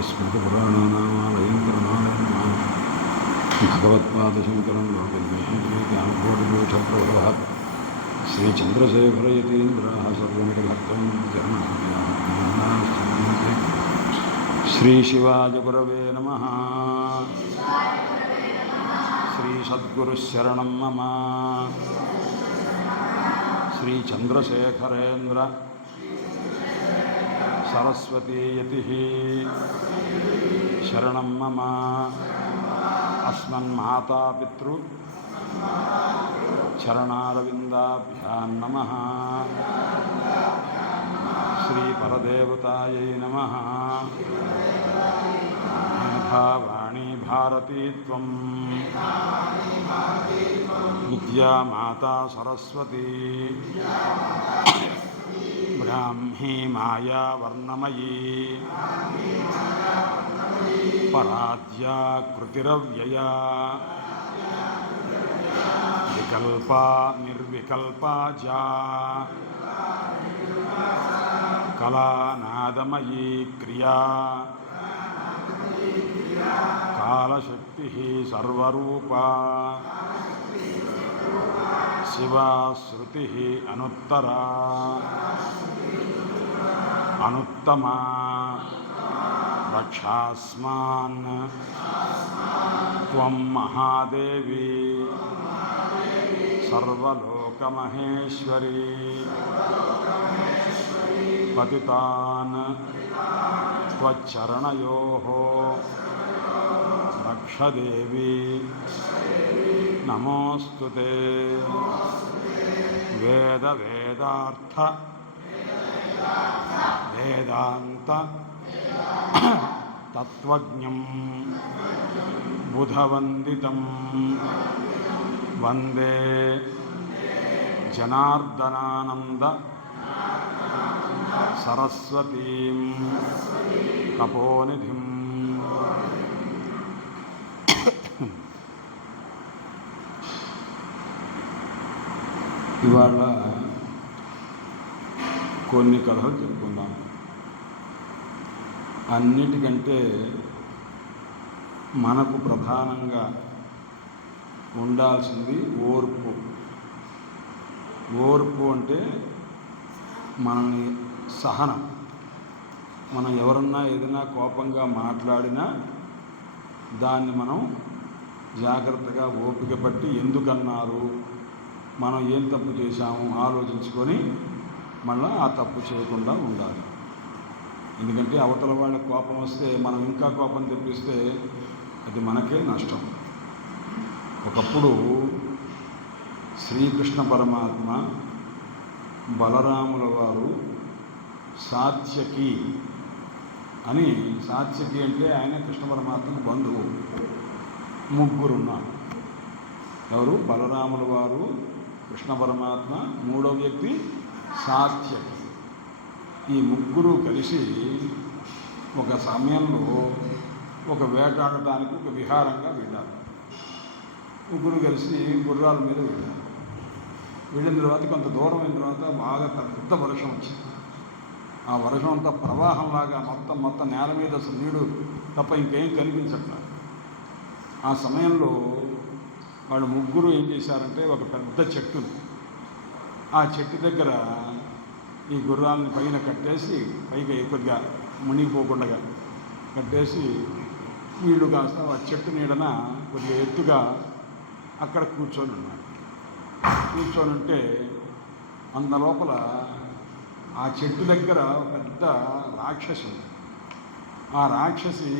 श्रुतिस्मृतिपुराणानामालयं करुणालयं भगवत्पादशङ्करं लोकज्ञानकोटिपीठप्रभवः श्रीचन्द्रशेखरयतीन्द्राः सर्वमितभक्तं चरणाम्याः श्रीशिवाजगुरवे नमः। श्रीसद्गुरुशरणं मम श्रीचन्द्रशेखरेन्द्र सरस्वतीयतिः शरणं मम। अस्मन्मातापितृ चरणारविन्दाभ्यां नमः। श्रीपरदेवतायै नमः। मेधावाणी भारती त्वं विद्या माता सरस्वती ब्राह्मी माया वर्णमयी पराद्या कृतिरव्यया विकल्पा निर्विकल्पा जा कलानादमयी क्रिया कालशक्तिः सर्वरूपा शिवा श्रुतिः अनुत्तरा अनुत्तमा रक्षास्मान् त्वं महादेवी सर्वलोकमहेश्वरी पतितान् त्वच्चरणयोः रक्षदेवी नमोस्तुते। वेद वेदार्थ वेदांत तत्त्वज्ञं बुधवन्दितं वन्दे जनार्दनानंद सरस्वतीं तपोनिधिं। ఇవాళ కొన్ని కథలు చెప్పుకుందాం. అన్నిటికంటే మనకు ప్రధానంగా ఉండాల్సింది ఓర్పు. ఓర్పు అంటే మనని సహనం. మనం ఎవరన్నా ఏదైనా కోపంగా మాట్లాడినా దాన్ని మనం జాగ్రత్తగా ఓపిక పట్టి ఎందుకన్నారు, మనం ఏం తప్పు చేశాము ఆలోచించుకొని మళ్ళీ ఆ తప్పు చేయకుండా ఉండాలి. ఎందుకంటే అవతల వాళ్ళ కోపం వస్తే మనం ఇంకా కోపం తెప్పిస్తే అది మనకే నష్టం. ఒకప్పుడు శ్రీకృష్ణ పరమాత్మ బలరాముల వారు సాత్యకి అని, సాత్యకి అంటే ఆయన కృష్ణ పరమాత్మకు బంధువు, ముగ్గురున్నారు. ఎవరు? బలరాముల వారు, కృష్ణ పరమాత్మ, మూడో వ్యక్తి సాత్యకి. ఈ ముగ్గురు కలిసి ఒక సమయంలో ఒక వేటాడటానికి ఒక విహారంగా వెళ్ళారు. ముగ్గురు కలిసి గుర్రాల మీద వెళ్ళారు. వెళ్ళిన తర్వాత కొంత దూరం అయిన తర్వాత బాగా పెద్ద వర్షం వచ్చింది. ఆ వర్షం అంతా ప్రవాహంలాగా మొత్తం నేల మీద అసలు నీడు తప్ప ఇంకేం కనిపించట్లేదు. ఆ సమయంలో వాళ్ళు ముగ్గురు ఏం చేశారంటే ఒక పెద్ద చెట్టు, ఆ చెట్టు దగ్గర ఈ గుర్రాలని పైన కట్టేసి, పైకి కొద్దిగా మునిగిపోకుండా కట్టేసి వీళ్ళు కాస్త ఆ చెట్టు నీడన కొద్దిగా ఎత్తుగా అక్కడ కూర్చొని ఉన్నారు. కూర్చొని ఉంటే అందులోపల ఆ చెట్టు దగ్గర పెద్ద రాక్షసి ఉంది. ఆ రాక్షసి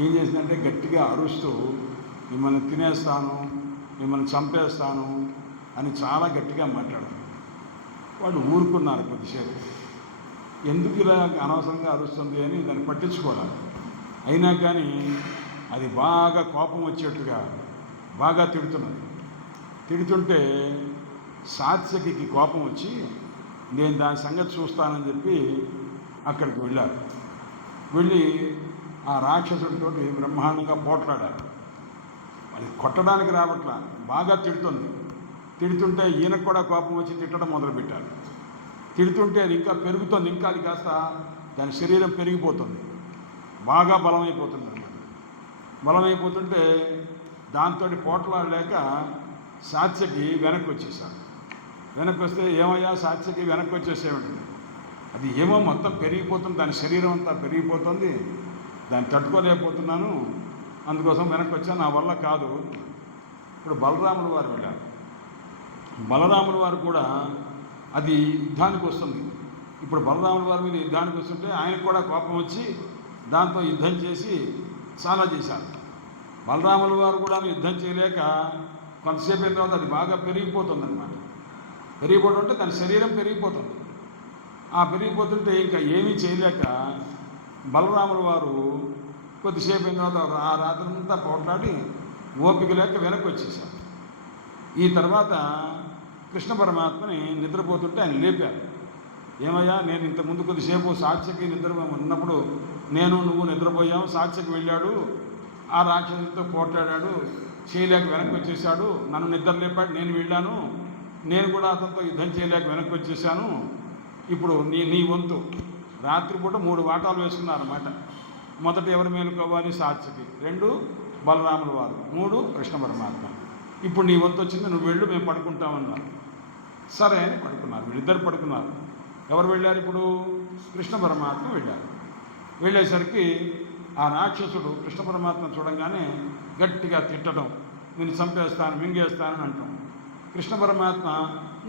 ఏం చేసిందంటే గట్టిగా అరుస్తూ మిమ్మల్ని తినేస్తాను, మిమ్మల్ని చంపేస్తాను అని చాలా గట్టిగా మాట్లాడారు. వాళ్ళు ఊరుకున్నారు కొద్దిసేపు. ఎందుకు ఇలా అనవసరంగా అరుస్తుంది అని దాన్ని పట్టించుకోవాలి. అయినా కానీ అది బాగా కోపం వచ్చేట్టుగా బాగా తిడుతున్నది. తిడుతుంటే సాత్యకి కోపం వచ్చి నేను దాని సంగతి చూస్తానని చెప్పి అక్కడికి వెళ్ళారు. వెళ్ళి ఆ రాక్షసుడితో బ్రహ్మాండంగా పోట్లాడారు. అది కొట్టడానికి రావట్లా, బాగా తిడుతుంది. తిడుతుంటే ఈయనకు కూడా కోపం వచ్చి తిట్టడం మొదలుపెట్టారు. తిడుతుంటే అది ఇంకా పెరుగుతుంది, ఇంకా అది కాస్త దాని శరీరం పెరిగిపోతుంది. బాగా బలమైపోతుంది అన్నమాట. బలమైపోతుంటే దాంతో పోట్లాడలేక సాత్యకి వెనక్కి వచ్చేసాడు. వెనక్కి వస్తే ఏమయ్యా సాత్యకి వెనక్కి వచ్చేసేవాడు. అది ఏమో మొత్తం పెరిగిపోతుంది, దాని శరీరం అంతా పెరిగిపోతుంది, దాన్ని తట్టుకోలేకపోతున్నాను, అందుకోసం వెనక్కి వచ్చాను, నా వల్ల కాదు. ఇప్పుడు బలరాముల వారు వెళ్ళారు. బలరాముల వారు కూడా అది యుద్ధానికి వస్తుంది. ఇప్పుడు బలరాముల వారి మీద యుద్ధానికి వస్తుంటే ఆయనకు కూడా కోపం వచ్చి దాంతో యుద్ధం చేసి చాలా చేశారు. బలరాముల వారు కూడా యుద్ధం చేయలేక కొంతసేపు అయిన తర్వాత అది బాగా పెరిగిపోతుంది అన్నమాట. పెరిగిపోవడం అంటే దాని శరీరం పెరిగిపోతుంది. ఆ పెరిగిపోతుంటే ఇంకా ఏమీ చేయలేక బలరాముల వారు కొద్దిసేపు అయిన తర్వాత ఆ రాత్రంతా పోట్లాడి ఓపిక లేక వెనక్కి వచ్చేసారు. ఈ తర్వాత కృష్ణ పరమాత్మని నిద్రపోతుంటే ఆయన లేపారు. ఏమయ్యా, నేను ఇంతకుముందు కొద్దిసేపు సాక్షికి నిద్ర ఉన్నప్పుడు నువ్వు నిద్రపోయాము, సాక్షికి వెళ్ళాడు, ఆ రాక్షసులతో పోట్లాడాడు, చేయలేక వెనక్కి వచ్చేసాడు, నన్ను నిద్ర లేపాడు, నేను వెళ్ళాను, నేను కూడా అతనితో యుద్ధం చేయలేక వెనక్కి వచ్చేసాను. ఇప్పుడు నీ వంతు. రాత్రిపూట 3 వాటాలు వేసుకున్నారన్నమాట. మొదట ఎవరు మేలుకోవాలి? సాక్షికి, 2 బలరాముల వారు, 3 కృష్ణ పరమాత్మ. ఇప్పుడు నీ వంతు వచ్చింది, నువ్వు వెళ్ళు, మేము పడుకుంటామన్నారు. సరే అని పడుకున్నారు. వీళ్ళిద్దరు పడుకున్నారు. ఎవరు వెళ్ళారు? ఇప్పుడు కృష్ణ పరమాత్మ వెళ్ళారు. వెళ్ళేసరికి ఆ రాక్షసుడు కృష్ణ పరమాత్మ చూడంగానే గట్టిగా తిట్టడం, నేను చంపేస్తాను, మింగేస్తానని అంటాం. కృష్ణ పరమాత్మ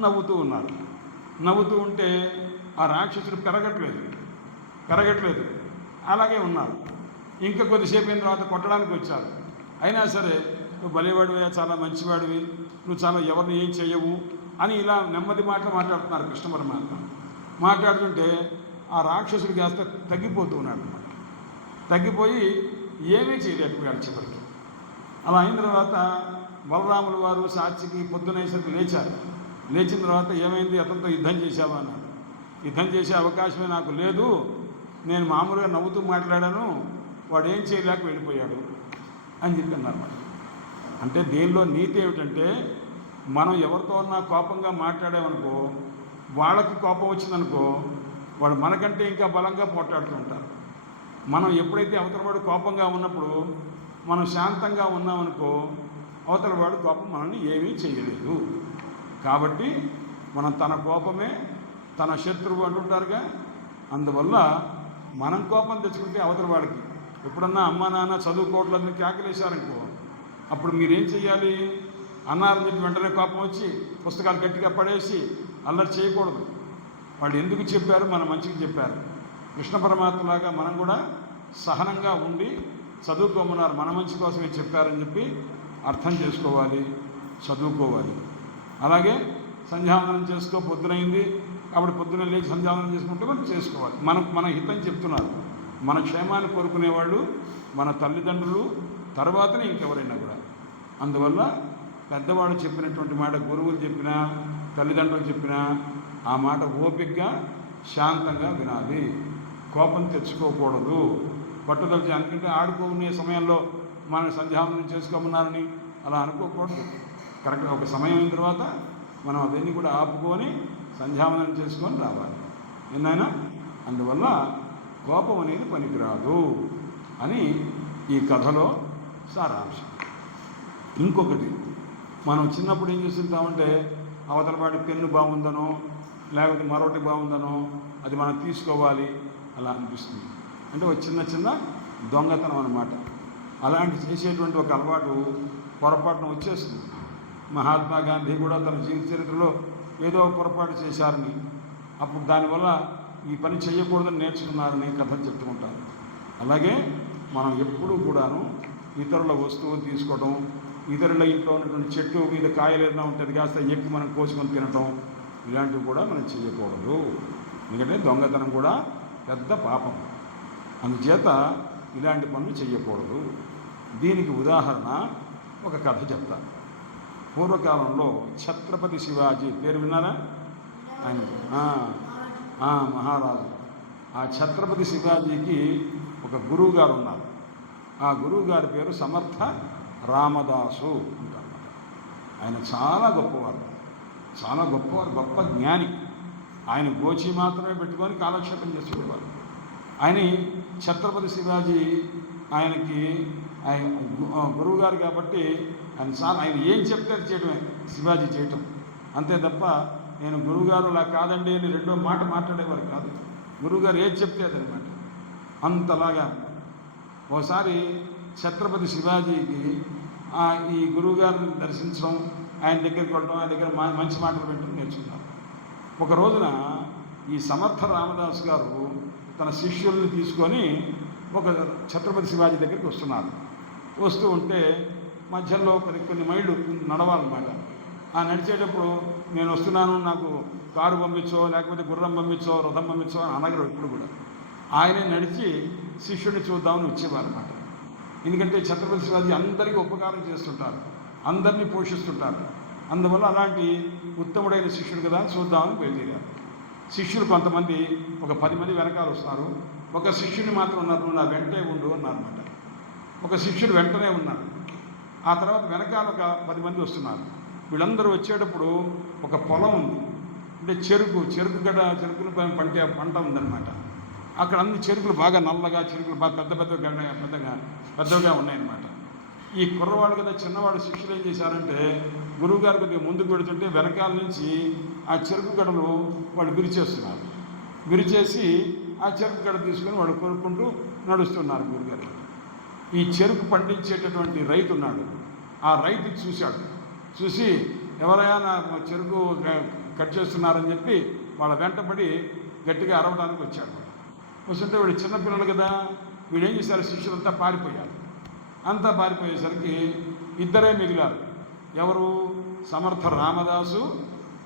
నవ్వుతూ ఉన్నారు. నవ్వుతూ ఉంటే ఆ రాక్షసుడు పెరగట్లేదు, అలాగే ఉన్నారు. ఇంకా కొద్దిసేపు అయిన తర్వాత కొట్టడానికి వచ్చారు. అయినా సరే, నువ్వు బలివాడివే, చాలా మంచివాడివి, నువ్వు చాలా ఎవరిని ఏం చెయ్యవు అని ఇలా నెమ్మది మాట్లాడుతున్నారు కృష్ణ పరమాత్మ. మాట్లాడుతుంటే ఆ రాక్షసుడు కాస్త తగ్గిపోతూ ఉన్నాడు అన్నమాట. తగ్గిపోయి ఏమీ చేయలేకపోయాడు చివరికి. అలా అయిన తర్వాత బలరాముల వారు సాక్షికి పొద్దునేసరికి లేచారు. లేచిన తర్వాత ఏమైంది, అతనితో యుద్ధం చేశావా అన్నాడు. యుద్ధం చేసే అవకాశమే నాకు లేదు, నేను మామూలుగా నవ్వుతూ మాట్లాడాను, వాడు ఏం చేయలేక వెళ్ళిపోయాడు అని చెప్పి అన్నమాట. అంటే దీనిలో నీతి ఏమిటంటే, మనం ఎవరితో ఉన్నా కోపంగా మాట్లాడామనుకో, వాళ్ళకి కోపం వచ్చిందనుకో, వాడు మనకంటే ఇంకా బలంగా పోట్లాడుతూ ఉంటారు. మనం ఎప్పుడైతే అవతల వాడు కోపంగా ఉన్నప్పుడు మనం శాంతంగా ఉన్నామనుకో, అవతల వాడు కోపం మనల్ని ఏమీ చేయలేదు. కాబట్టి మనం తన కోపమే తన శత్రువు అంటుంటారుగా, అందువల్ల మనం కోపం తెచ్చుకుంటే అవతల వాడికి ఎప్పుడన్నా అమ్మా నాన్న చదువుకోవట్లేదని కేకలేశారనుకో, అప్పుడు మీరేం చెయ్యాలి? అన్నారని చెప్పి వెంటనే కోపం వచ్చి పుస్తకాలు గట్టిగా పడేసి అల్లరి చేయకూడదు. వాళ్ళు ఎందుకు చెప్పారు? మన మంచికి చెప్పారు. కృష్ణ పరమాత్మలాగా మనం కూడా సహనంగా ఉండి చదువుకోమన్నారు, మన మంచి కోసమే చెప్పారని చెప్పి అర్థం చేసుకోవాలి, చదువుకోవాలి. అలాగే సంధ్యావందనం చేసుకో, పొద్దునైంది కాబట్టి పొద్దున లేచి సంధ్యావందనం చేసుకుంటే మనం చేసుకోవాలి. మన హితం చెప్తున్నారు. మన క్షేమాన్ని కోరుకునేవాళ్ళు మన తల్లిదండ్రులు, తర్వాతనే ఇంకెవరైనా కూడా. అందువల్ల పెద్దవాళ్ళు చెప్పినటువంటి మాట, గురువులు చెప్పినా తల్లిదండ్రులు చెప్పినా ఆ మాట ఓపికగా శాంతంగా వినాలి. కోపం తెచ్చుకోకూడదు. పట్టుదల అనుకుంటే ఆడుకునే సమయంలో మన సంధ్యావందనం చేసుకోమన్నారని అలా అనుకోకూడదు. కరెక్ట్గా ఒక సమయం అయిన తర్వాత మనం అవన్నీ కూడా ఆపుకొని సంధ్యావందనం చేసుకొని రావాలి. ఏమైనా అందువల్ల కోపం అనేది పనికిరాదు అని ఈ కథలో సారాంశం. ఇంకొకటి, మనం చిన్నప్పుడు ఏం చేస్తుంటామంటే అవతల వాడి పెన్ను బాగుందనో లేకపోతే మరొకటి బాగుందనో అది మనం తీసుకోవాలి అలా అనిపిస్తుంది. అంటే ఒక చిన్న దొంగతనం అన్నమాట. అలాంటి చేసేటువంటి ఒక అలవాటు పొరపాటున వచ్చేస్తుంది. మహాత్మా గాంధీ కూడా తన జీవిత చరిత్రలో ఏదో పొరపాటు చేశారని, అప్పుడు దానివల్ల ఈ పని చేయకూడదని నేర్చుకున్నారని కథలు చెప్తుంటారు. అలాగే మనం ఎప్పుడూ కూడాను ఇతరుల వస్తువులు తీసుకోవడం, ఇతరుల ఇంట్లో ఉన్నటువంటి చెట్టు మీద కాయలు ఏదైనా ఉంటుంది కాస్త ఎక్కి మనం కోసుకొని తినటం, ఇలాంటివి కూడా మనం చేయకూడదు. ఎందుకంటే దొంగతనం కూడా పెద్ద పాపం. అందుచేత ఇలాంటి పనులు చేయకూడదు. దీనికి ఉదాహరణ ఒక కథ చెప్తాను. పూర్వకాలంలో ఛత్రపతి శివాజీ పేరు విన్నారా? ఆయన మహారాజు. ఆ ఛత్రపతి శివాజీకి ఒక గురువు గారు ఉన్నారు. ఆ గురువు గారి పేరు సమర్థ రామదాసు అంటారు. ఆయన చాలా గొప్పవారు, గొప్ప జ్ఞాని. ఆయన గోచి మాత్రమే పెట్టుకొని కాలక్షేపం చేసేవారు. ఆయన ఛత్రపతి శివాజీ ఆయనకి ఆయన గురువుగారు కాబట్టి ఆయన ఏం చెప్తే అది చేయడమే శివాజీ చేయటం, అంతే తప్ప నేను గురువుగారు అలా కాదండి అని రెండో మాట మాట్లాడేవారు కాదు. గురువుగారు ఏది చెప్తే అదనమాట. అంతలాగా ఓసారి ఛత్రపతి శివాజీకి ఈ గురువుగారిని దర్శించడం, ఆయన దగ్గరికి వెళ్ళడం, ఆయన దగ్గర మంచి మాటలు వినడం నేర్చుకున్నారు. ఒక రోజున ఈ సమర్థ రామదాసు గారు తన శిష్యుల్ని తీసుకొని ఒక ఛత్రపతి శివాజీ దగ్గరికి వస్తున్నారు. వస్తూ ఉంటే మధ్యలో కొన్ని మైళ్ళు నడవాలన్నమాట. ఆ నడిచేటప్పుడు నేను వస్తున్నాను, నాకు కారు పంపించో లేకపోతే గుర్రం పంపించో రథం పంపించో అని అనగరు. ఇప్పుడు కూడా ఆయనే నడిచి శిష్యుడిని చూద్దామని వచ్చేవారు అన్నమాట. ఎందుకంటే ఛత్రపతి శివాజీ అందరికీ ఉపకారం చేస్తుంటారు, అందరినీ పోషిస్తుంటారు. అందువల్ల అలాంటి ఉత్తముడైన శిష్యుడు కదా చూద్దామని బయలుదేరారు. శిష్యులు కొంతమంది ఒక 10 మంది వెనకాల వస్తున్నారు. ఒక శిష్యుని మాత్రం ఉన్నారు, నువ్వు నా వెంటే ఉండు అన్నారన్నమాట. ఒక శిష్యుడు వెంటనే ఉన్నాడు. ఆ తర్వాత వెనకాల ఒక 10 మంది వస్తున్నారు. వీళ్ళందరూ వచ్చేటప్పుడు ఒక పొలం ఉంది, అంటే చెరుకులు పంట ఉందన్నమాట. అక్కడ అన్ని చెరుకులు బాగా నల్లగా, చెరుకులు బాగా పెద్దగా ఉన్నాయన్నమాట. ఈ కుర్రవాడు కదా చిన్నవాడు శిష్యులు ఏం చేశారంటే గురువుగారు కొద్దిగా ముందుకు పెడుతుంటే వెనకాల నుంచి ఆ చెరుకు గడలు వాళ్ళు విరిచేస్తున్నారు. విరిచేసి ఆ చెరుకు గడ తీసుకొని వాడు కొనుక్కుంటూ నడుస్తున్నారు గురుగారు. ఈ చెరుకు పండించేటటువంటి రైతు ఉన్నాడు. ఆ రైతు చూశాడు. చూసి ఎవరైనా నా చెరుకు కట్ చేస్తున్నారని చెప్పి వాళ్ళ వెంటబడి గట్టిగా అరవడానికి వచ్చాడు. వస్తుంటే వీడు చిన్నపిల్లలు కదా, వీడేం చేశారు, శిష్యులంతా పారిపోయారు. అంతా పారిపోయేసరికి ఇద్దరే మిగిలారు. ఎవరు? సమర్థ రామదాసు,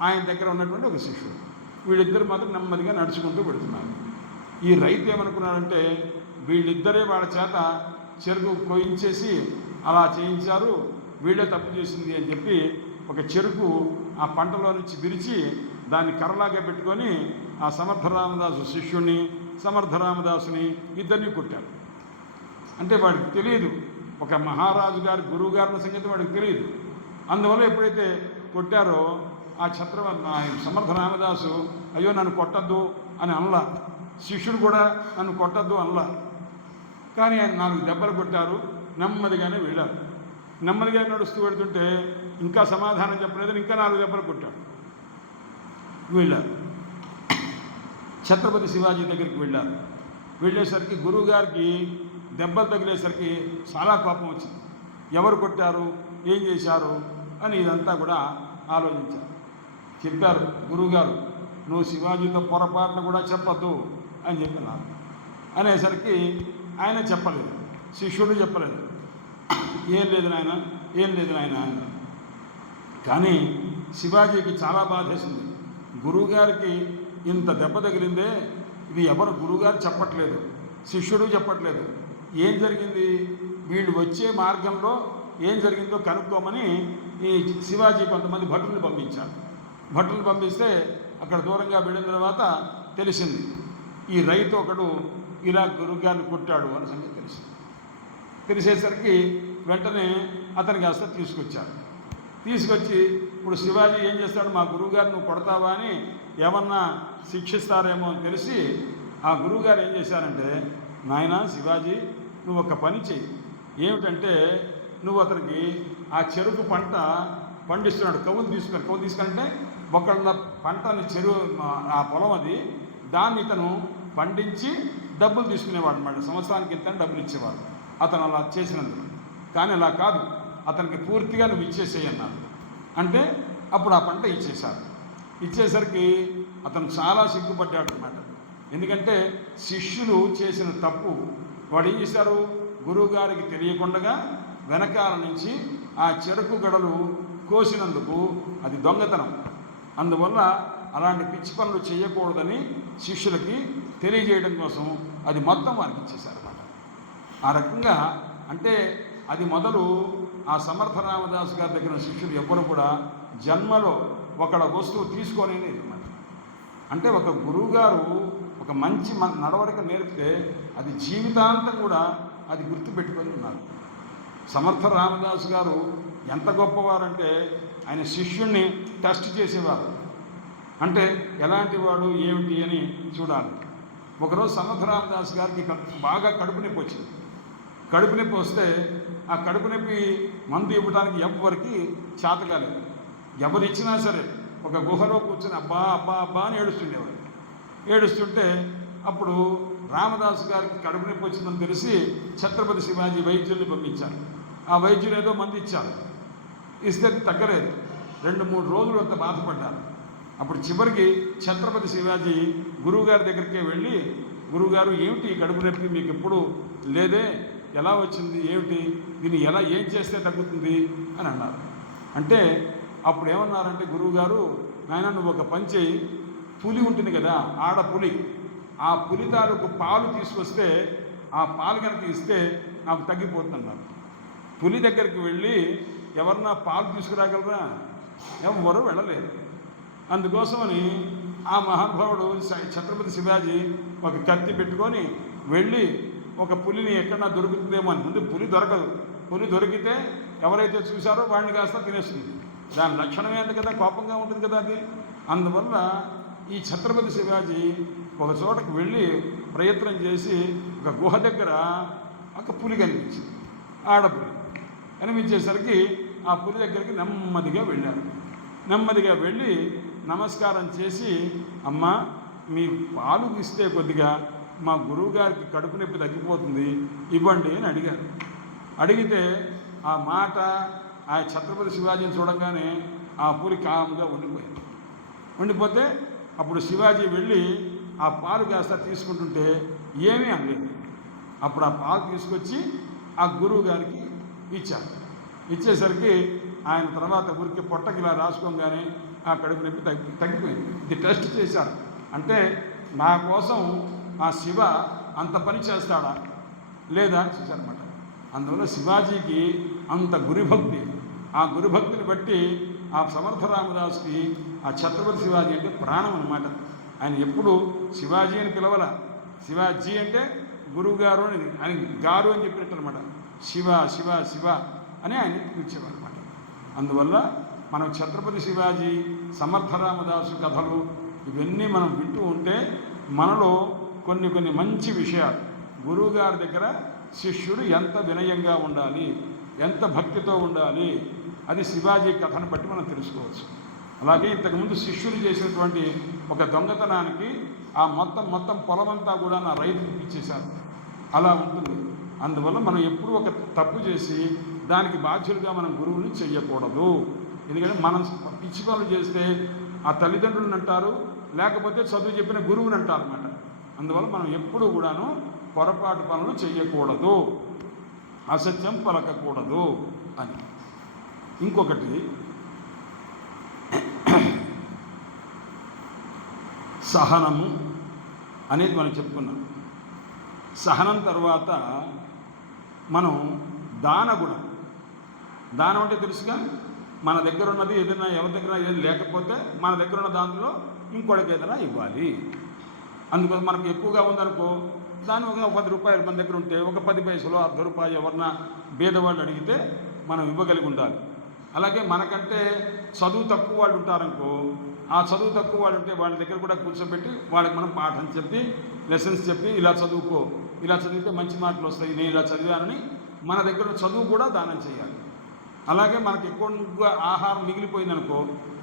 ఆయన దగ్గర ఉన్నటువంటి ఒక శిష్యుడు. వీళ్ళిద్దరు మాత్రం నెమ్మదిగా నడుచుకుంటూ పెడుతున్నారు. ఈ రైతు ఏమనుకున్నాడంటే వీళ్ళిద్దరే వాళ్ళ చేత చెరుకు కోయించేసి అలా చేయించారు, వీళ్ళే తప్పు చేసింది అని చెప్పి ఒక చెరుకు ఆ పంటలో నుంచి విరిచి దాన్ని కర్రలాగా పెట్టుకొని ఆ సమర్థ రామదాసు శిష్యుడిని, సమర్థ రామదాసుని ఇద్దరిని కొట్టాడు. అంటే వాడికి తెలియదు, ఒక మహారాజు గారి గురువు గారిన సంగతి వాడికి తెలియదు. అందువల్ల ఎప్పుడైతే కొట్టారో ఆ సమర్థ రామదాసు అయ్యో నన్ను కొట్టద్దు అని అనలా, శిష్యుడు కూడా నన్ను కొట్టద్దు అనలా. కానీ ఆయన 4 దెబ్బలు కొట్టారు, నెమ్మదిగానే వెళ్ళారు. నెమ్మదిగా నడుస్తూ పెడుతుంటే ఇంకా సమాధానం చెప్పలేదని ఇంకా 4 దెబ్బలు కొట్టాడు. వెళ్ళారు, ఛత్రపతి శివాజీ దగ్గరికి వెళ్ళారు. వెళ్ళేసరికి గురువుగారికి దెబ్బలు తగిలేసరికి చాలా కోపం వచ్చింది. ఎవరు కొట్టారు, ఏం చేశారు అని ఇదంతా కూడా ఆలోచించారు. చెప్పారు, గురువుగారు నువ్వు శివాజీతో పొరపాటున కూడా చెప్పద్దు అని చెప్పినారు. అనేసరికి ఆయన చెప్పలేదు, శిష్యుడు చెప్పలేదు. ఏం లేదు నాయన అన్నారు. కానీ శివాజీకి చాలా బాధేసింది. గురువుగారికి ఇంత దెబ్బ తగిలిందే, ఇది ఎవరు గురువుగారు చెప్పట్లేదు, శిష్యుడు చెప్పట్లేదు. ఏం జరిగింది, వీళ్ళు వచ్చే మార్గంలో ఏం జరిగిందో కనుక్కోమని ఈ శివాజీ కొంతమంది భటుల్ని పంపించారు. భటుల్ని పంపిస్తే అక్కడ దూరంగా వెళ్ళిన తర్వాత తెలిసింది, ఈ రైతు ఒకడు ఇలా గురువుగారిని కొట్టాడు అన్న సంగతి తెలిసింది. తెలిసేసరికి వెంటనే అతనికి కాస్త తీసుకొచ్చి ఇప్పుడు శివాజీ ఏం చేస్తాడు, మా గురువుగారు నువ్వు కొడతావా అని ఏమన్నా శిక్షిస్తారేమో అని తెలిసి ఆ గురువుగారు ఏం చేశారంటే, నాయనా శివాజీ నువ్వు ఒక పని చెయ్యి, ఏమిటంటే నువ్వు అతనికి ఆ చెరుకు పంట పండిస్తున్నాడు, కవులు తీసుకుంటే ఒకళ్ళ పంటని ఆ పొలం అది, దాన్ని ఇతను పండించి డబ్బులు తీసుకునేవాడు అన్నమాట. సంవత్సరానికి ఇంత డబ్బులు ఇచ్చేవాడు అతను అలా చేసినందుకు. కానీ అలా కాదు, అతనికి పూర్తిగా నువ్వు ఇచ్చేసేయి అన్నాడు. అంటే అప్పుడు ఆ పంట ఇచ్చేశారు. ఇచ్చేసరికి అతను చాలా సిగ్గుపడ్డాడు అన్నమాట. ఎందుకంటే శిష్యులు చేసిన తప్పు వాడు ఏం చేశారు, గురువుగారికి తెలియకుండా వెనకాల నుంచి ఆ చెరుకు గడలు కోసినందుకు అది దొంగతనం. అందువల్ల అలాంటి పిచ్చి పనులు చేయకూడదని శిష్యులకి తెలియజేయడం కోసం అది మొత్తం వారికి ఇచ్చేశారన్నమాట. ఆ రకంగా అంటే అది మొదలు ఆ సమర్థ రామదాసు గారి దగ్గర శిష్యులు ఎవ్వరు కూడా జన్మలో ఒకళ్ళ వస్తువు తీసుకోలేని అన్నమాట. అంటే ఒక గురువుగారు ఒక మంచి నడవడిక నేర్పితే అది జీవితాంతం కూడా అది గుర్తుపెట్టుకొని ఉన్నారు. సమర్థ రామదాసు గారు ఎంత గొప్పవారంటే ఆయన శిష్యుణ్ణి టెస్ట్ చేసేవారు. అంటే ఎలాంటి వాడు ఏమిటి అని చూడాలి. ఒకరోజు సమర్థ రామదాస్ గారికి బాగా కడుపు నొప్పి వచ్చింది. కడుపు నొప్పి వస్తే ఆ కడుపు నొప్పి మందు ఇవ్వడానికి ఎవరికి చేత కాలేదు. ఎవరు ఇచ్చినా సరే ఒక గుహలో కూర్చొని అబ్బా అబ్బా అబ్బా అని ఏడుస్తుండేవారు. ఏడుస్తుంటే అప్పుడు రామదాసు గారికి కడుపు నొప్పి వచ్చిందని తెలిసి ఛత్రపతి శివాజీ వైద్యుల్ని పంపించారు. ఆ వైద్యులు ఏదో మంది ఇచ్చారు. ఇస్తే తగ్గలేదు. 2-3 రోజులు అంత బాధపడ్డారు. అప్పుడు చివరికి ఛత్రపతి శివాజీ గురువుగారి దగ్గరికే వెళ్ళి, గురువుగారు ఏమిటి ఈ కడుపు నొప్పి మీకు ఎప్పుడు లేదే, ఎలా వచ్చింది, ఏమిటి, దీన్ని ఏం చేస్తే తగ్గుతుంది అని అన్నారు. అంటే అప్పుడు ఏమన్నారంటే గురువుగారు, నాయన నువ్వు ఒక పని చేయి, పులి ఉంటుంది కదా ఆడ పులి, ఆ పులి తాలూకు పాలు తీసుకొస్తే ఆ పాలు కనుక ఇస్తే నాకు తగ్గిపోతున్నారు. పులి దగ్గరికి వెళ్ళి ఎవరన్నా పాలు తీసుకురాగలరా? ఎవరు వెళ్ళలేరు. అందుకోసమని ఆ మహానుభావుడు ఛత్రపతి శివాజీ ఒక కత్తి పెట్టుకొని వెళ్ళి ఒక పులిని ఎక్కడన్నా దొరుకుతుందేమో అని. ముందు పులి దొరకదు. పులి దొరికితే ఎవరైతే చూశారో వాడిని కాస్త తినేస్తుంది. దాని లక్షణమే అంత కదా, కోపంగా ఉంటుంది కదా అది. అందువల్ల ఈ ఛత్రపతి శివాజీ ఒక చోటకు వెళ్ళి ప్రయత్నం చేసి ఒక గుహ దగ్గర ఒక పులి కనిపించింది. ఆడపులి కనిపించేసరికి ఆ పులి దగ్గరికి నెమ్మదిగా వెళ్ళారు. నెమ్మదిగా వెళ్ళి నమస్కారం చేసి, అమ్మ మీ పాలు ఇస్తే కొద్దిగా మా గురువుగారికి కడుపు నొప్పి తగ్గిపోతుంది, ఇవ్వండి అని అడిగారు. అడిగితే ఆ మాట ఆ ఛత్రపతి శివాజీని చూడంగానే ఆ పులి కామ్గా ఉండిపోయింది. ఉండిపోతే అప్పుడు శివాజీ వెళ్ళి ఆ పాలు కాస్త తీసుకుంటుంటే ఏమీ అనలేదు. అప్పుడు ఆ పాలు తీసుకొచ్చి ఆ గురువు గారికి ఇచ్చారు. ఇచ్చేసరికి ఆయన తర్వాత ఊరికి పొట్టకి ఇలా రాసుకోగానే ఆ కడుపు నొప్పి తగ్గిపోయింది. ఇది టెస్ట్ చేశారు. అంటే నా కోసం ఆ శివ అంత పని చేస్తాడా లేదా చూశారన్నమాట. అందువల్ల శివాజీకి అంత గురుభక్తి. ఆ గురుభక్తిని బట్టి ఆ సమర్థ రామదాస్కి ఆ ఛత్రపతి శివాజీ అంటే ప్రాణం అన్నమాట. ఆయన ఎప్పుడు శివాజీ అని పిలవల. శివాజీ అంటే గురువుగారు అని, ఆయన గారు అని చెప్పినట్టు అనమాట. శివ శివ శివ అని ఆయన పిలిచేవారు అనమాట. అందువల్ల మనం ఛత్రపతి శివాజీ, సమర్థ రామదాసు కథలు ఇవన్నీ మనం వింటూ ఉంటే మనలో కొన్ని మంచి విషయాలు, గురువుగారి దగ్గర శిష్యుడు ఎంత వినయంగా ఉండాలి, ఎంత భక్తితో ఉండాలి, అది శివాజీ కథను బట్టి మనం తెలుసుకోవచ్చు. అలాగే ఇంతకుముందు శిష్యులు చేసినటువంటి ఒక దొంగతనానికి ఆ మొత్తం పొలమంతా కూడా నా రైతుకి ఇచ్చేశారు. అలా ఉంటుంది. అందువల్ల మనం ఎప్పుడూ ఒక తప్పు చేసి దానికి బాధ్యులుగా మనం గురువుని చెయ్యకూడదు. ఎందుకంటే మనం పిచ్చి పనులు చేస్తే ఆ తల్లిదండ్రులను అంటారు, లేకపోతే చదువు చెప్పిన గురువుని అంటారు అన్నమాట. అందువల్ల మనం ఎప్పుడూ కూడాను పొరపాటు పనులు చెయ్యకూడదు, అసత్యం పలకకూడదు అని. ఇంకొకటి సహనము అనేది మనం చెప్పుకున్నాం. సహనం తర్వాత మనం దానగుణం. దానం అంటే తెలుసుగా, మన దగ్గర ఉన్నది ఏదైనా ఎవరి దగ్గర ఏది లేకపోతే మన దగ్గర ఉన్న దాంట్లో ఇంకొకటికి ఏదైనా ఇవ్వాలి. అందుకోసం మనకు ఎక్కువగా ఉందనుకో, దాని ఒక 10 రూపాయలు మన దగ్గర ఉంటే ఒక 10 పైసలు, ₹1 ఎవరన్నా బీదవాళ్ళు అడిగితే మనం ఇవ్వగలిగి ఉండాలి. అలాగే మనకంటే చదువు తక్కువ వాళ్ళు ఉంటారనుకో, ఆ చదువు తక్కువ వాళ్ళు ఉంటే వాళ్ళ దగ్గర కూడా కూర్చోబెట్టి వాళ్ళకి మనం పాఠం చెప్పి, లెసన్స్ చెప్పి, ఇలా చదువుకో, ఇలా చదివితే మంచి మార్కులు వస్తాయి, నేను ఇలా చదివానని మన దగ్గర చదువు కూడా దానం చేయాలి. అలాగే మనకి ఎక్కువగా ఆహారం మిగిలిపోయిందనుకో,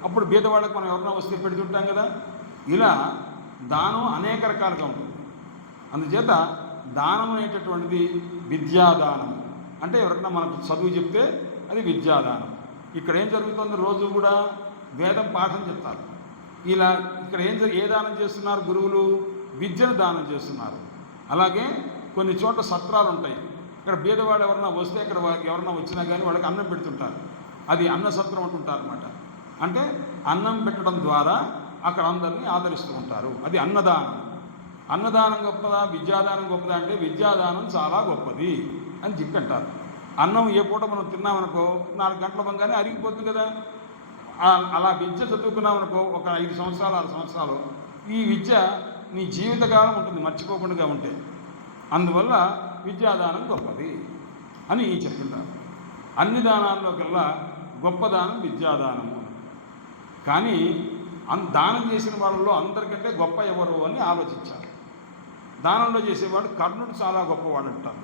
అప్పుడు బీదవాళ్ళకి మనం ఎవరైనా వస్తే పెడుతుంటాం కదా. ఇలా దానం అనేక రకాలుగా ఉంటుంది. అందుచేత దానం అనేటటువంటిది విద్యాదానం. అంటే ఎవరైనా మనకు చదువు చెప్తే అది విద్యాదానం. ఇక్కడ ఏం జరుగుతుంది, రోజు కూడా వేదం పాఠం చెప్తారు. ఇలా ఇక్కడ ఏ దానం చేస్తున్నారు గురువులు? విద్యను దానం చేస్తున్నారు. అలాగే కొన్ని చోట్ల సత్రాలు ఉంటాయి. ఇక్కడ బీదవాళ్ళు ఎవరన్నా వస్తే, ఇక్కడ ఎవరన్నా వచ్చినా కానీ వాళ్ళకి అన్నం పెడుతుంటారు. అది అన్న సత్రం అంటుంటారు అన్నమాట. అంటే అన్నం పెట్టడం ద్వారా అక్కడ అందరినీ ఆదరిస్తూ ఉంటారు. అది అన్నదానం. అన్నదానం గొప్పదా, విద్యాదానం గొప్పదా అంటే విద్యాదానం చాలా గొప్పది అని చెప్పి అంటారు. అన్నం ఏ పూట మనం తిన్నామనుకో 4 గంటల పంగానే అరిగిపోతుంది కదా. అలా విద్య చదువుకున్నామనుకో ఒక 5 సంవత్సరాలు 6 సంవత్సరాలు, ఈ విద్య నీ జీవితకాలం ఉంటుంది మర్చిపోకుండా ఉంటే. అందువల్ల విద్యాదానం గొప్పది అని చెప్తుంటారు. అన్ని దానాల్లో కల్లా గొప్ప దానం విద్యాదానము. కానీ దానం చేసిన వాళ్ళలో అందరికంటే గొప్ప ఎవరు అని ఆలోచించారు. దానంలో చేసేవాడు కర్ణుడు చాలా గొప్పవాడు అంటారు.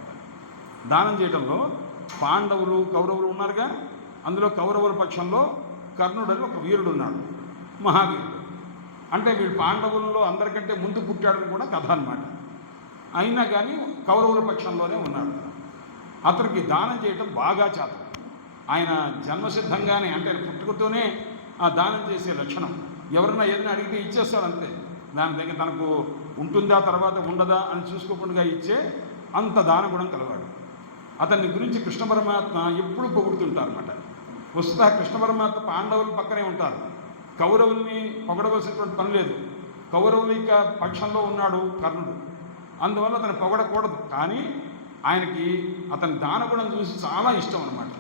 దానం చేయడంలో పాండవులు కౌరవులు ఉన్నారుగా, అందులో కౌరవుల పక్షంలో కర్ణుడు అని ఒక వీరుడు ఉన్నాడు, మహావీరుడు. అంటే వీడు పాండవుల్లో అందరికంటే ముందు పుట్టాడని కూడా కథ అన్నమాట. అయినా కానీ కౌరవుల పక్షంలోనే ఉన్నాడు. అతనికి దానం చేయటం బాగా చేత. ఆయన జన్మసిద్ధంగానే, అంటే పుట్టుకతోనే ఆ దానం చేసే లక్షణం. ఎవరన్నా ఏదైనా అడిగితే ఇచ్చేస్తాడంతే. దాని దగ్గర తనకు ఉంటుందా తర్వాత ఉండదా అని చూసుకోకుండా ఇచ్చే అంత దానగుణం కలవాడు. అతన్ని గురించి కృష్ణ పరమాత్మ ఎప్పుడు పొగుడుతుంటారన్నమాట. వస్తుతా కృష్ణ పరమాత్మ పాండవుల పక్కనే ఉంటారు. కౌరవుల్ని పొగడవలసినటువంటి పని లేదు. కౌరవుల యొక్క పక్షంలో ఉన్నాడు కర్ణుడు, అందువల్ల అతను పొగడకూడదు. కానీ ఆయనకి అతని దానగుణం చూసి చాలా ఇష్టం అన్నమాట.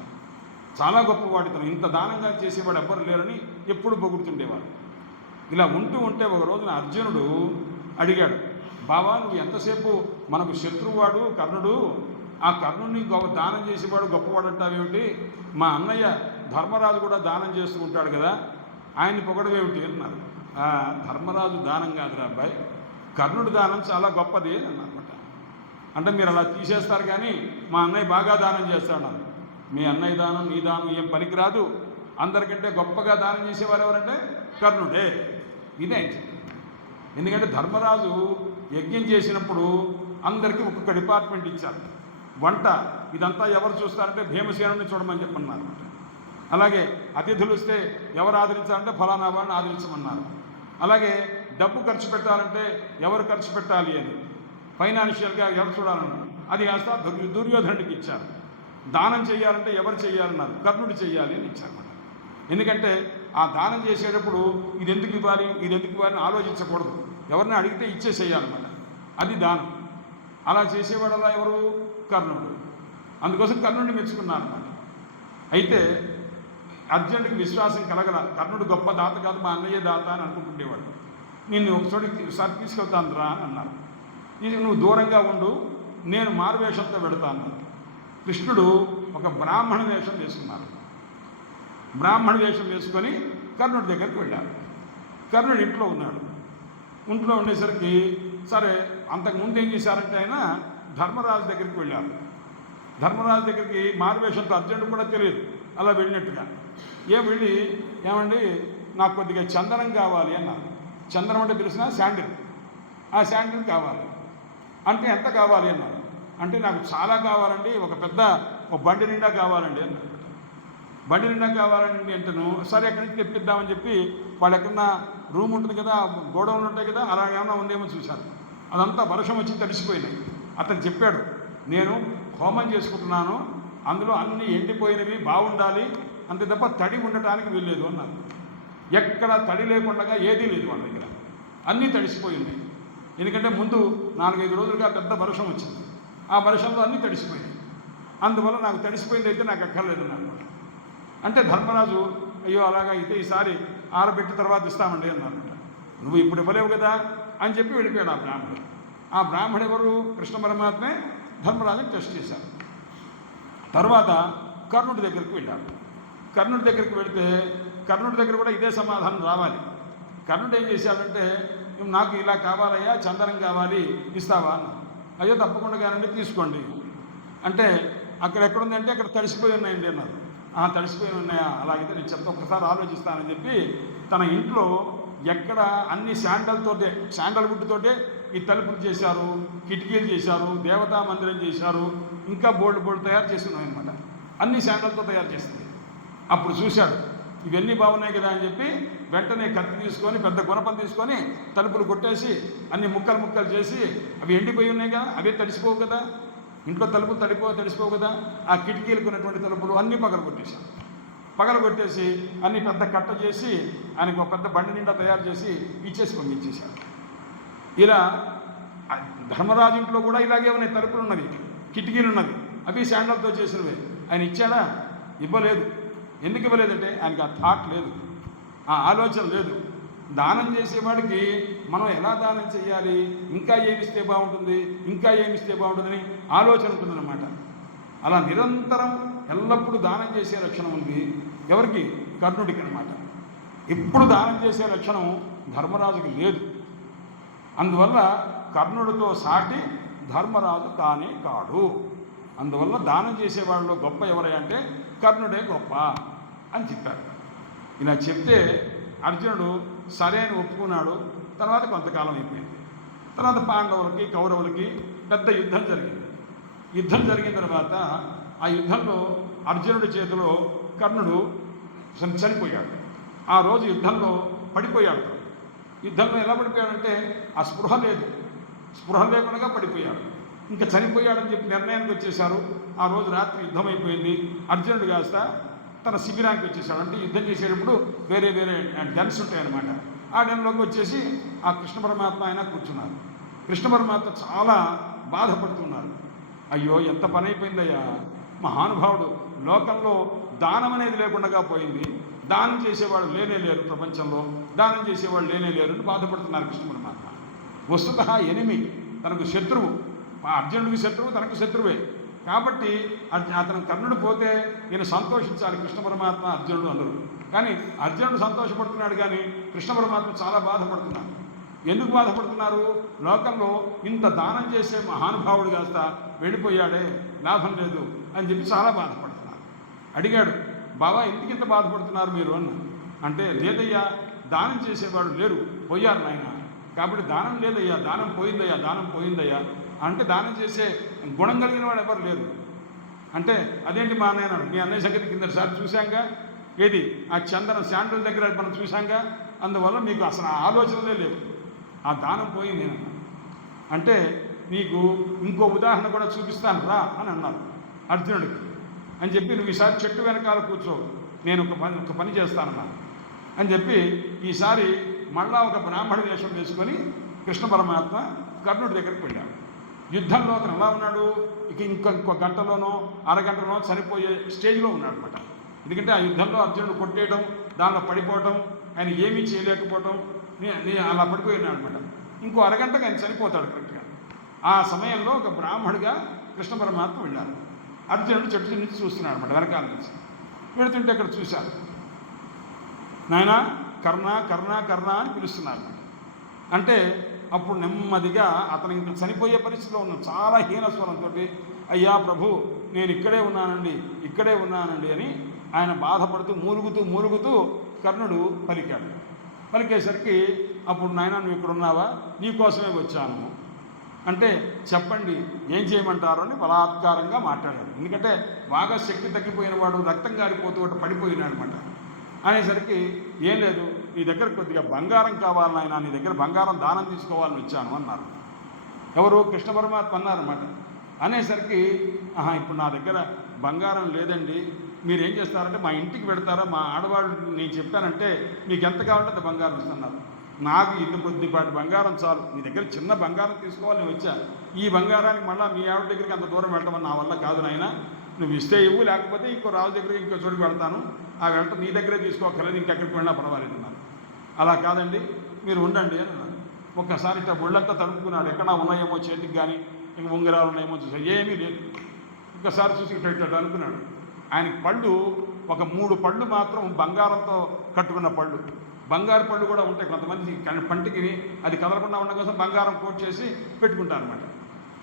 చాలా గొప్పవాడు ఇతను, ఇంత దానంగా చేసేవాడు ఎవ్వరు లేరని ఎప్పుడు పొగుడుతుండేవాడు. ఇలా ఉంటూ ఉంటే ఒక రోజున అర్జునుడు అడిగాడు, బావా నువ్వు ఎంతసేపు మనకు శత్రువాడు కర్ణుడు, ఆ కర్ణుడిని దానం చేసేవాడు గొప్పవాడు అంటావేమిటి? మా అన్నయ్య ధర్మరాజు కూడా దానం చేస్తూ ఉంటాడు కదా, ఆయన్ని పొగడవేమిటి అన్నారు. ధర్మరాజు దానం కాదురా అబ్బాయి, కర్ణుడి దానం చాలా గొప్పది అని అన్నమాట. అంటే మీరు అలా తీసేస్తారు కానీ మా అన్నయ్య బాగా దానం చేస్తాడు. మీ అన్నయ్య దానం నీ దానం ఏం పనికిరాదు, అందరికంటే గొప్పగా దానం చేసేవారు ఎవరంటే కర్ణుడే. ఇదే ఎందుకంటే ధర్మరాజు యజ్ఞం చేసినప్పుడు అందరికీ ఒక్కొక్క డిపార్ట్మెంట్ ఇచ్చారు. వంట ఇదంతా ఎవరు చూస్తారంటే భీమసేనుని చూడమని చెప్పన్నారు. అలాగే అతిథులు వస్తే ఎవరు ఆదరించాలంటే ఫలానా వాడిని ఆదరించమన్నారు. అలాగే డబ్బు ఖర్చు పెట్టాలంటే ఎవరు ఖర్చు పెట్టాలి అని, ఫైనాన్షియల్గా ఎవరు చూడాలన్నారు, అది కాస్త దుర్యోధనుడికి ఇచ్చారు. దానం చేయాలంటే ఎవరు చేయాలన్నారు, కర్ణుడు చేయాలి అని ఇచ్చారన్నమాట. ఎందుకంటే ఆ దానం చేసేటప్పుడు ఇది ఎందుకు ఇవ్వాలి అని ఆలోచించకూడదు, ఎవరిని అడిగితే ఇచ్చేసేయాలన్నమాట. అది దానం. అలా చేసేవాడలా ఎవరు? కర్ణుడు. అందుకోసం కర్ణుడిని మెచ్చుకున్నారన్నమాట. అయితే అర్జునుడికి విశ్వాసం కలగల, కర్ణుడు గొప్ప దాత కాదు, మా అన్నయ్య దాత అని అనుకుంటుండేవాడు. నిన్ను ఒకసారి తీసుకెళ్తాను రా అని అన్నారు. ఇది నువ్వు దూరంగా ఉండు, నేను మారువేషంతో పెడతాను. కృష్ణుడు ఒక బ్రాహ్మణ వేషం వేసుకున్నారు. బ్రాహ్మణ వేషం వేసుకొని కర్ణుడి దగ్గరికి వెళ్ళారు. కర్ణుడు ఇంట్లో ఉన్నాడు. ఇంట్లో ఉండేసరికి సరే అంతకుముందు ఏం చేశారంటే ఆయన ధర్మరాజు దగ్గరికి వెళ్ళారు. ధర్మరాజు దగ్గరికి మారువేషంతో అర్జునుడు కూడా తెలియదు, అలా వెళ్ళినట్టుగా వెళ్ళి ఏమండి నాకు కొద్దిగా చందనం కావాలి అన్నారు. చందనం అంటే తెలిసిన శాండిల్, ఆ శాండిల్ కావాలి అంటే ఎంత కావాలి అన్నారు. అంటే నాకు చాలా కావాలండి, ఒక బండి నిండా కావాలండి అన్నారు. బండి నిండా కావాలండి అంటేను సరే ఎక్కడి నుంచి తెప్పిద్దామని చెప్పి వాళ్ళు ఎక్కడన్నా రూమ్ ఉంటుంది కదా, గోడౌన్లు ఉంటాయి కదా, అలా ఏమైనా ఉందేమో చూశారు. అదంతా వర్షం వచ్చి తడిసిపోయినాయి. అతను చెప్పాడు, నేను హోమం చేసుకుంటున్నాను, అందులో అన్నీ ఎండిపోయినవి బాగుండాలి, అంతే తప్ప తడి ఉండటానికి వీల్లేదు అన్నారు. ఎక్కడ తడి లేకుండా ఏదీ లేదు వాళ్ళ దగ్గర, అన్నీ తడిసిపోయి ఉన్నాయి. ఎందుకంటే ముందు 4-5 రోజులుగా పెద్ద వర్షం వచ్చింది, ఆ వర్షంలో అన్నీ తడిసిపోయినాయి. అందువల్ల నాకు తడిసిపోయింది అయితే నాకు అక్కర్లేదు అనమాట. అంటే ధర్మరాజు అయ్యో అలాగా అయితే ఈసారి ఆరబెట్టిన తర్వాత ఇస్తామండి అన్నారన్నమాట. నువ్వు ఇప్పుడు ఇవ్వలేవు కదా అని చెప్పి వెళ్ళిపోయాడు ఆ బ్రాహ్మణుడు. ఆ బ్రాహ్మణుడు ఎవరు? కృష్ణ పరమాత్మే ధర్మరాజుని టెస్ట్ చేశారు. తర్వాత కర్ణుడి దగ్గరికి వెళ్ళాడు. కర్ణుడి దగ్గరికి వెళితే కర్ణుడి దగ్గర కూడా ఇదే సమాధానం రావాలి. కర్ణుడు ఏం చేశాడంటే నాకు ఇలా కావాలయ్యా, చందనం కావాలి, ఇస్తావా అన్న. అయ్యో తప్పకుండా కానండి తీసుకోండి అంటే అక్కడ ఎక్కడుందంటే అక్కడ తడిసిపోయి ఉన్నాయండి అన్నారు. తడిసిపోయి ఉన్నాయా, అలాగైతే నేను చెప్తా ఒక్కసారి ఆలోచిస్తానని చెప్పి తన ఇంట్లో ఎక్కడ అన్ని శాండల్వుడ్తోటే ఈ తలుపులు చేశారు, కిటికీలు చేశారు, దేవతా మందిరం చేశారు, ఇంకా బోల్డ్ తయారు చేస్తున్నాయి అనమాట. అన్ని శాండల్తో తయారు చేస్తుంది. అప్పుడు చూశాడు ఇవన్నీ బాగున్నాయి కదా అని చెప్పి వెంటనే కత్తి తీసుకొని పెద్ద గుణపం తీసుకొని తలుపులు కొట్టేసి అన్ని ముక్కలు చేసి అవి ఎండిపోయి ఉన్నాయి కదా, అవే తడిసిపోవు కదా, ఇంట్లో తలుపులు తడిసిపోవు కదా, ఆ కిటికీలకు ఉన్నటువంటి తలుపులు అన్నీ పగలగొట్టేసి అన్ని పెద్ద కట్ట చేసి ఆయనకు ఒక పెద్ద బండి నిండా తయారు చేసి పంపించేశాడు. ఇలా ధర్మరాజు ఇంట్లో కూడా ఇలాగే ఉన్నాయి, తలుపులు ఉన్నవి, కిటికీలు ఉన్నవి, అవి శాండల్తో చేసినవే. ఆయన ఇచ్చాడా? ఇవ్వలేదు. ఎందుకు ఇవ్వలేదంటే ఆయనకి ఆ థాట్ లేదు, ఆ ఆలోచన లేదు. దానం చేసేవాడికి మనం ఎలా దానం చేయాలి, ఇంకా ఏమిస్తే బాగుంటుందని ఆలోచన ఉంటుందన్నమాట. అలా నిరంతరం ఎల్లప్పుడూ దానం చేసే లక్షణం ఉంది ఎవరికి? కర్ణుడికి అనమాట. ఎప్పుడు దానం చేసే లక్షణం ధర్మరాజుకి లేదు. అందువల్ల కర్ణుడితో సాటి ధర్మరాజు కానే కాడు. అందువల్ల దానం చేసేవాళ్ళు గొప్ప ఎవరై అంటే కర్ణుడే గొప్ప అని చెప్పారు. ఇలా చెప్తే అర్జునుడు సరే అని ఒప్పుకున్నాడు. తర్వాత కొంతకాలం అయిపోయింది. తర్వాత పాండవులకి కౌరవులకి పెద్ద యుద్ధం జరిగింది. యుద్ధం జరిగిన తర్వాత ఆ యుద్ధంలో అర్జునుడి చేతిలో కర్ణుడు చనిపోయాడు. ఆ రోజు యుద్ధంలో పడిపోయాడు. యుద్ధంలో ఎలా పడిపోయాడంటే ఆ స్పృహ లేకుండా పడిపోయాడు. ఇంకా చనిపోయాడని చెప్పి నిర్ణయానికి వచ్చేశారు. ఆ రోజు రాత్రి యుద్ధం అయిపోయింది. అర్జునుడు కాస్త తన శిబిరానికి వచ్చేసాడు. అంటే యుద్ధం చేసేటప్పుడు వేరే వేరే డెన్స్ ఉంటాయన్నమాట. ఆ డెన్లోకి వచ్చేసి ఆ కృష్ణ పరమాత్మ ఆయన కూర్చున్నారు. కృష్ణ పరమాత్మ చాలా బాధపడుతున్నారు. అయ్యో ఎంత పని అయిపోయిందయ్యా, మహానుభావుడు, లోకంలో దానం అనేది లేకుండా పోయింది, దానం చేసేవాళ్ళు లేనే లేరు, ప్రపంచంలో దానం చేసేవాళ్ళు లేనే లేరు అని బాధపడుతున్నారు కృష్ణ పరమాత్మ. వస్తుతః ఎనిమి, తనకు శత్రువు, అర్జునుడికి శత్రువు, తనకు శత్రువే. కాబట్టి అతను కర్ణుడు పోతే ఈయన సంతోషించాలి కృష్ణ పరమాత్మ, అర్జునుడు అందరూ. కానీ అర్జునుడు సంతోషపడుతున్నాడు, కానీ కృష్ణ పరమాత్మ చాలా బాధపడుతున్నారు. ఎందుకు బాధపడుతున్నారు? లోకంలో ఇంత దానం చేసే మహానుభావుడు కాస్త వెళ్ళిపోయాడే, లాభం లేదు అని చెప్పి చాలా బాధపడుతున్నారు. అడిగాడు, బాబా ఎందుకు ఇంత బాధపడుతున్నారు మీరు అన్న. అంటే లేదయ్యా, దానం చేసేవాడు లేరు, పోయారు నాయన. కాబట్టి దానం లేదయ్యా, దానం పోయిందయ్యా అంటే దానం చేసే గుణం కలిగిన వాడు ఎవరు లేరు. అంటే అదేంటి మా అన్నయ్య, మీ అన్నయ్య సంగతి కిందసారి చూశాంగా, ఏది ఆ చందన శాండల్ దగ్గర మనం చూశాంగా, అందువల్ల మీకు అసలు ఆలోచనలే లేవు, ఆ దానం పోయింది నేను. అంటే నీకు ఇంకో ఉదాహరణ కూడా చూపిస్తాను రా అని అన్నారు అర్జునుడికి. అని చెప్పి నువ్వు ఈసారి చెట్టు వెనకాల కూర్చో, నేను ఒక పని చేస్తానన్నా అని చెప్పి ఈసారి మళ్ళా ఒక బ్రాహ్మణ వేషం వేసుకొని కృష్ణ పరమాత్మ కర్ణుడి దగ్గరికి వెళ్ళాడు. యుద్ధంలో అతను ఎలా ఉన్నాడు, ఇంకో గంటలోనో అరగంటలోనో చనిపోయే స్టేజ్లో ఉన్నాడు అనమాట. ఎందుకంటే ఆ యుద్ధంలో అర్జునుడు కొట్టేయడం, దానిలో పడిపోవటం, ఆయన ఏమీ చేయలేకపోవటం, అలా పడిపోయినాడు అనమాట. ఇంకో అరగంటకు ఆయన చనిపోతాడు కరెక్ట్గా. ఆ సమయంలో ఒక బ్రాహ్మడిగా కృష్ణ పరమాత్మ వెళ్ళారు. అర్జునుడు చెట్టు నుంచి చూస్తున్నాడు అనమాట, వెనకాల నుంచి. వెళుతుంటే అక్కడ చూశారు, నాయన కర్ణ కర్ణ కర్ణ అని పిలుస్తున్నారు. అంటే అప్పుడు నెమ్మదిగా అతను ఇంకా చనిపోయే పరిస్థితిలో ఉన్నాడు. చాలా హీనస్వరంతో, అయ్యా ప్రభు నేను ఇక్కడే ఉన్నానండి అని ఆయన బాధపడుతూ మూలుగుతూ కర్ణుడు పలికాడు. పలికేసరికి అప్పుడు నాయన నువ్వు ఇక్కడ ఉన్నావా, నీకోసమే వచ్చాను అంటే చెప్పండి ఏం చేయమంటారు అని బలాత్కారంగా మాట్లాడాడు. ఎందుకంటే బాగా శక్తి తగ్గిపోయిన వాడు, రక్తం గారిపోతూ ఒకటి పడిపోయినాడు అనమాట. అనేసరికి ఏం లేదు, నీ దగ్గర కొద్దిగా బంగారం కావాలని ఆయన, నీ దగ్గర బంగారం దానం తీసుకోవాలని వచ్చాను అన్నారు. ఎవరు? కృష్ణ పరమాత్మ అన్నారన్నమాట. అనేసరికి ఇప్పుడు నా దగ్గర బంగారం లేదండి, మీరేం చేస్తారంటే మా ఇంటికి పెడతారా, మా ఆడవాళ్ళు నేను చెప్పానంటే మీకు ఎంత కావాలంటే అంత బంగారం ఇస్తున్నారు. నాకు ఇంత కొద్దిపాటి బంగారం చాలు, మీ దగ్గర చిన్న బంగారం తీసుకోవాలని నేను వచ్చా. ఈ బంగారానికి మళ్ళీ మీ ఆవిడ దగ్గరికి అంత దూరం వెళ్ళటం నా వల్ల కాదు నాయన, నువ్వు ఇస్తే ఇవ్వు, లేకపోతే ఇంకో రాజు దగ్గరికి ఇంకో చోటుకి వెళ్తాను, ఆ వెళ్ళటం నీ దగ్గరే తీసుకోకర్లేదు, ఇంకెక్కడికి వెళ్ళినా పర్వాలేదు అన్నారు. అలా కాదండి మీరు ఉండండి అని అన్నారు. ఒక్కసారి ఇట్లా ఒళ్ళంతా తడుపుకున్నాడు, ఎక్కడ ఉన్నాయేమో చేతికి కానీ ఇంక ఉంగరాలు ఉన్నాయేమో చూసా, ఏమీ లేదు. ఒక్కసారి చూసి ఇట్లా అనుకున్నాడు. ఆయనకి పళ్ళు ఒక 3 పళ్ళు మాత్రం బంగారంతో కట్టుకున్న పళ్ళు, బంగారు పళ్ళు కూడా ఉంటాయి కొంతమంది పంటికి, అది కదలకుండా ఉండడం కోసం బంగారం కోట్ చేసి పెట్టుకుంటారు అనమాట.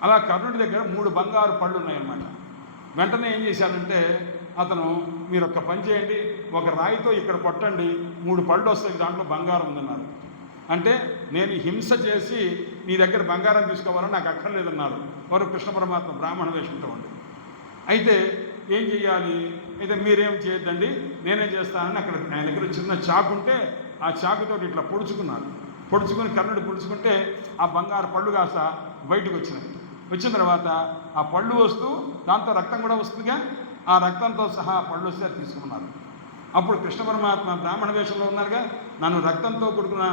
అలా కర్ణుడి దగ్గర 3 బంగారు పళ్ళు ఉన్నాయన్నమాట. వెంటనే ఏం చేశానంటే అతను, మీరు ఒక్క పని చేయండి, ఒక రాయితో ఇక్కడ కొట్టండి, 3 పళ్ళు వస్తాయి, దాంట్లో బంగారం ఉందన్నారు. అంటే నేను హింస చేసి నీ దగ్గర బంగారం తీసుకోవాలని నాకు అక్కర్లేదన్నారు వారు కృష్ణ పరమాత్మ బ్రాహ్మణ వేషంతో ఉండి. అయితే ఏం చెయ్యాలి, అయితే మీరేం చేయొద్దండి నేనే చేస్తానని అక్కడ ఆయన దగ్గర చిన్న చాకు ఉంటే ఆ చాకుతో ఇట్లా పొడుచుకొని కర్ణుడు పొడుచుకుంటే ఆ బంగారు పళ్ళు కాస్త బయటకు వచ్చినాయి. వచ్చిన తర్వాత ఆ పళ్ళు వస్తూ దాంతో రక్తం కూడా వస్తుందిగా, ఆ రక్తంతో సహా పళ్ళు వస్తే తీసుకున్నారు. అప్పుడు కృష్ణ పరమాత్మ బ్రాహ్మణ వేషంలో ఉన్నారుగా, నన్ను రక్తంతో కూడుకున్న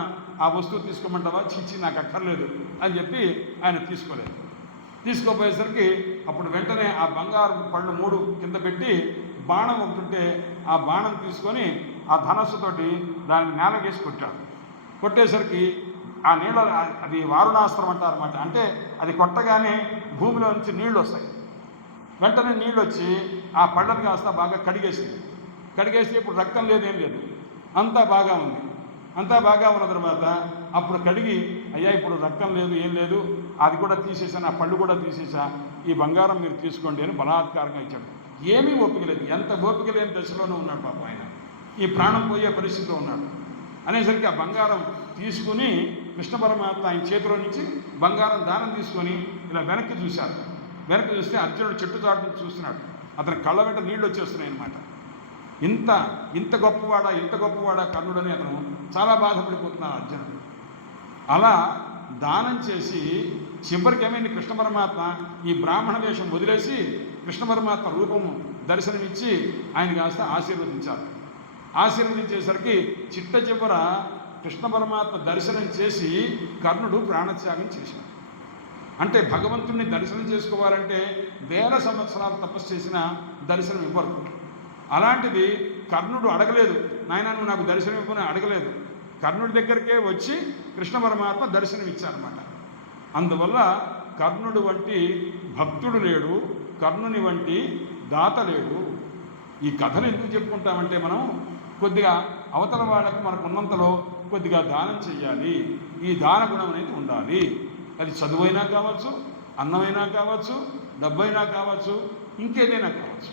ఆ వస్తువు తీసుకోమంటావా, చీచి నాకు అక్కర్లేదు అని చెప్పి ఆయన తీసుకోలేదు. తీసుకోపోయేసరికి అప్పుడు వెంటనే ఆ బంగారు పళ్ళు 3 కింద పెట్టి బాణం ఒకటుంటే ఆ బాణం తీసుకొని ఆ ధనస్సుతోటి దాన్ని నేలకేసి కొట్టాడు. కొట్టేసరికి ఆ నీళ్ళ, అది వారుణాస్త్రం అంటారన్నమాట. అంటే అది కొట్టగానే భూమిలో నుంచి నీళ్ళు వస్తాయి. వెంటనే నీళ్ళు వచ్చి ఆ పళ్ళని కాస్త బాగా కడిగేసి ఇప్పుడు రక్తం లేదు, ఏం లేదు, అంతా బాగా ఉంది. అంతా బాగా ఉన్న తర్వాత అప్పుడు కడిగి అయ్యా ఇప్పుడు రక్తం లేదు, ఏం లేదు, అది కూడా తీసేసాను, ఆ పళ్ళు కూడా తీసేసా, ఈ బంగారం మీరు తీసుకోండి అని బలాత్కారంగా ఇచ్చాడు. ఏమీ ఓపిక లేదు, ఎంత ఓపిక లేని దశలోనే ఉన్నాడు పాపం ఆయన, ఈ ప్రాణం పోయే పరిస్థితిలో ఉన్నాడు. అనేసరికి ఆ బంగారం తీసుకుని కృష్ణ పరమాత్మ ఆయన చేతిలో నుంచి బంగారం దానం తీసుకొని ఇలా వెనక్కి చూశారు. వెనక్కి చూస్తే అర్జునుడు చెట్టు చాటు నుంచి చూస్తున్నాడు. అతని కళ్ళ వెంట నీళ్ళు వచ్చేస్తున్నాయి అన్నమాట. ఇంత గొప్పవాడా కర్ణుడని అతను చాలా బాధపడిపోతున్నాడు అర్జునుడు. అలా దానం చేసి చివరికి ఏమైంది, కృష్ణ పరమాత్మ ఈ బ్రాహ్మణ వేషం వదిలేసి కృష్ణ పరమాత్మ రూపము దర్శనమిచ్చి ఆయన కాస్త ఆశీర్వదించారు. ఆశీర్వదించేసరికి చిట్ట చివర కృష్ణ పరమాత్మ దర్శనం చేసి కర్ణుడు ప్రాణత్యాగం చేశాడు. అంటే భగవంతుడిని దర్శనం చేసుకోవాలంటే వేల సంవత్సరాలు తపస్సు చేసిన దర్శనం ఇవ్వరు. అలాంటిది కర్ణుడు అడగలేదు, నాయన నువ్వు నాకు దర్శనం ఇవ్వని అడగలేదు, కర్ణుడి దగ్గరికే వచ్చి కృష్ణ పరమాత్మ దర్శనం ఇచ్చారన్నమాట. అందువల్ల కర్ణుడు వంటి భక్తుడు లేడు, కర్ణుని వంటి దాత లేడు. ఈ కథలు ఎందుకు చెప్పుకుంటామంటే మనం కొద్దిగా అవతల వాళ్ళకు మనకు ఉన్నంతలో కొద్దిగా దానం చెయ్యాలి. ఈ దాన గుణం అనేది ఉండాలి. అది చదువైనా కావచ్చు, అన్నమైనా కావచ్చు, డబ్బైనా కావచ్చు, ఇంకేదైనా కావచ్చు.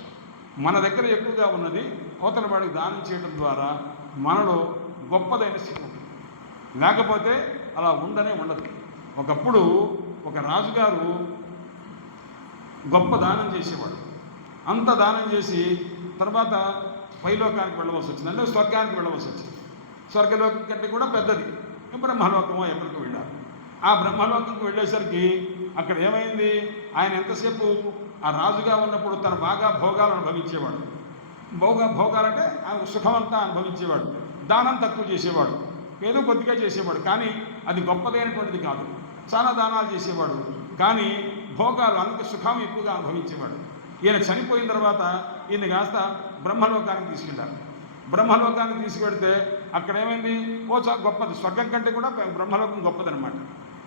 మన దగ్గర ఎక్కువగా ఉన్నది అవతల వాడికి దానం చేయడం ద్వారా మనలో గొప్పదైన స్థితి ఉంటుంది. లేకపోతే అలా ఉండదు. ఒకప్పుడు ఒక రాజుగారు గొప్ప దానం చేసేవాడు. అంత దానం చేసి తర్వాత పైలోకానికి వెళ్ళవలసి వచ్చింది, అంటే స్వర్గానికి వెళ్ళవలసి వచ్చింది. స్వర్గలోకం కంటే కూడా పెద్దది బ్రహ్మలోకమో ఎక్కడికి వెళ్ళారు. ఆ బ్రహ్మలోకంకి వెళ్ళేసరికి అక్కడ ఏమైంది, ఆయన ఎంతసేపు ఆ రాజుగా ఉన్నప్పుడు తను బాగా భోగాలు అనుభవించేవాడు. భోగాలంటే సుఖమంతా అనుభవించేవాడు. దానం తక్కువ చేసేవాడు, ఏదో కొద్దిగా చేసేవాడు, కానీ అది గొప్పదైనటువంటిది కాదు. చాలా దానాలు చేసేవాడు, కానీ భోగాలు అందుకు సుఖం ఎక్కువగా అనుభవించేవాడు. ఈయన చనిపోయిన తర్వాత ఈయన కాస్త బ్రహ్మలోకానికి తీసుకెళ్ళారు. బ్రహ్మలోకానికి తీసుకెళ్తే అక్కడ ఏమైంది, చాలా గొప్పది, స్వర్గం కంటే కూడా బ్రహ్మలోకం గొప్పదనమాట.